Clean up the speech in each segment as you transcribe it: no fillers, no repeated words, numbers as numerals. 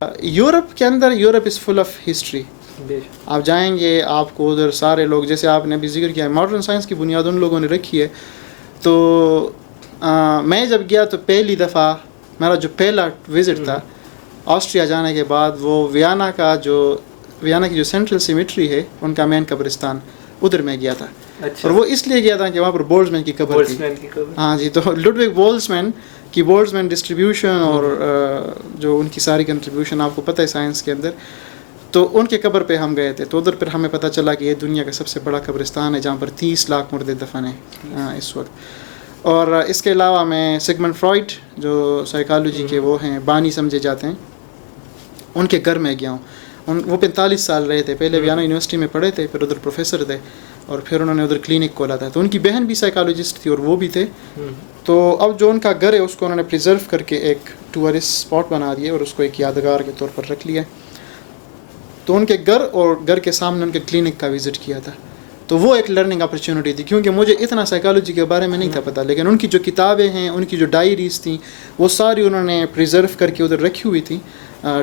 Europe کے اندر Europe is full of history. آپ جائیں گے آپ کو ادھر سارے لوگ, جیسے آپ نے ابھی ذکر کیا ہے ماڈرن سائنس کی بنیاد ان لوگوں نے رکھی ہے. تو میں جب گیا تو پہلی دفعہ میرا جو پہلا وزٹ تھا آسٹریا جانے کے بعد, وہ ویانا کی جو سینٹرل سیمیٹری ہے ان کا مین قبرستان, ادھر میں گیا تھا. اور وہ اس لیے گیا تھا کہ وہاں پر بولٹزمین کی قبر تھی. ہاں جی, تو لڈوگ بولٹزمین کی بولٹزمین ڈسٹریبیوشن اور جو ان کی ساری کنٹریبیوشن آپ کو پتہ ہے سائنس کے اندر, تو ان کے قبر پہ ہم گئے تھے. تو ادھر پھر ہمیں پتہ چلا کہ یہ دنیا کا سب سے بڑا قبرستان ہے جہاں پر 30 لاکھ مردے دفن ہیں اس وقت. اور اس کے علاوہ میں سگمنڈ فرائڈ جو سائیکالوجی کے وہ ہیں بانی سمجھے جاتے ہیں, ان کے گھر میں گیا ہوں. وہ 45 سال رہے تھے, پہلے ویانا یونیورسٹی میں پڑھے تھے, پھر ادھر پروفیسر تھے, اور پھر انہوں نے ادھر کلینک کھولا تھا. تو ان کی بہن بھی سائیکالوجسٹ تھی اور وہ بھی تھے. تو اب جو ان کا گھر ہے اس کو انہوں نے پریزرو کر کے ایک ٹورسٹ اسپاٹ بنا دیا اور اس کو ایک یادگار کے طور پر رکھ لیا. تو ان کے گھر اور گھر کے سامنے ان کے کلینک کا وزٹ کیا تھا. تو وہ ایک لرننگ اپرچونیٹی تھی, کیونکہ مجھے اتنا سائیکالوجی کے بارے میں نہیں تھا پتہ, لیکن ان کی جو کتابیں ہیں, ان کی جو ڈائریز تھیں, وہ ساری انہوں نے پریزرو کر کے ادھر رکھی ہوئی تھیں,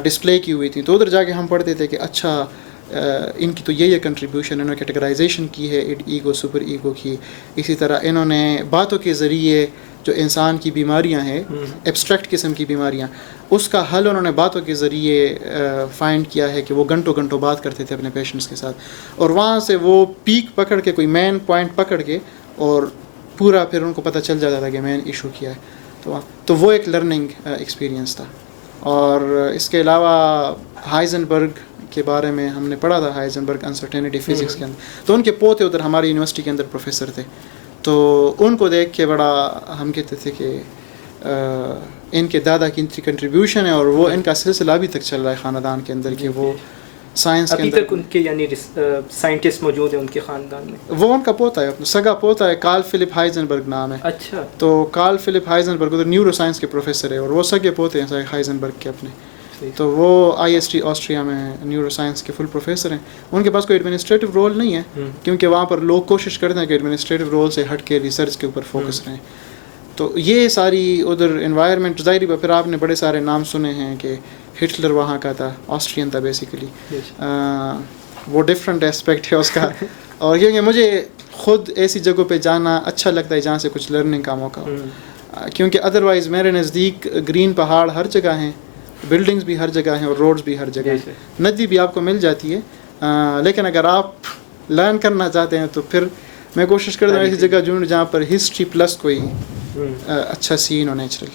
ڈسپلے کی ہوئی تھیں. تو ادھر جا کے ہم پڑھتے تھے کہ اچھا ان کی تو یہ کنٹریبیوشن, انہوں نے کیٹیگرائزیشن کی ہے, ایگو سپر ایگو کی. اسی طرح انہوں نے باتوں کے ذریعے جو انسان کی بیماریاں ہیں, ایبسٹریکٹ قسم کی بیماریاں, اس کا حل انہوں نے باتوں کے ذریعے فائنڈ کیا ہے کہ وہ گھنٹوں گھنٹوں بات کرتے تھے اپنے پیشنٹس کے ساتھ, اور وہاں سے وہ پیک پکڑ کے کوئی مین پوائنٹ پکڑ کے اور پورا پھر ان کو پتہ چل جاتا تھا کہ مین ایشو کیا ہے. تو وہ ایک لرننگ ایکسپیرینس تھا. اور اس کے علاوہ ہائزنبرگ کے بارے میں ہم نے پڑھا تھا, ہائزنبرگ انسرٹینٹی فزکس کے اندر. تو ان کے پوتے ادھر ہماری یونیورسٹی کے اندر پروفیسر تھے. تو ان کو دیکھ کے بڑا ہم کہتے تھے کہ ان کے دادا کی کنٹریبیوشن ہے, اور وہ ان کا سلسلہ ابھی تک چل رہا ہے خاندان کے اندر, کہ وہ سائنس کے اندر ابھی تک ان کے یعنی سائنٹسٹ موجود ہیں ان کے خاندان میں. وہ ان کا پوتا ہے, سگا پوتا ہے, کارل فلپ ہائزنبرگ نام ہے. اچھا. تو کارل فلپ ہائزنبرگ ادھر نیورو سائنس کے پروفیسر ہے, اور وہ سگے پوتے ہیں ہائزنبرگ کے اپنے. تو وہ IST آسٹریا میں نیورو سائنس کے فل پروفیسر ہیں. ان کے پاس کوئی ایڈمنسٹریٹو رول نہیں ہے, کیونکہ وہاں پر لوگ کوشش کرتے ہیں کہ ایڈمنسٹریٹو رول سے ہٹ کے ریسرچ کے اوپر فوکس رہیں. تو یہ ساری ادھر انوائرمنٹ ظاہری. پھر آپ نے بڑے سارے نام سنے ہیں کہ ہٹلر وہاں کا تھا, آسٹرین تھا بیسیکلی. وہ ڈفرینٹ اسپیکٹ ہے اس کا. اور کیونکہ مجھے خود ایسی جگہوں پہ جانا اچھا لگتا ہے جہاں سے کچھ لرننگ کا موقع ہو, کیونکہ ادروائز میرے نزدیک گرین پہاڑ ہر جگہ ہیں, بلڈنگز بھی ہر جگہ ہیں, اور روڈز بھی ہر جگہ ہیں, ندی بھی آپ کو مل جاتی ہے. لیکن اگر آپ لرن کرنا چاہتے ہیں تو پھر میں کوشش کرتا ہوں ایسی جگہ جہاں پر ہسٹری پلس کوئی اچھا سین ہو نیچرل.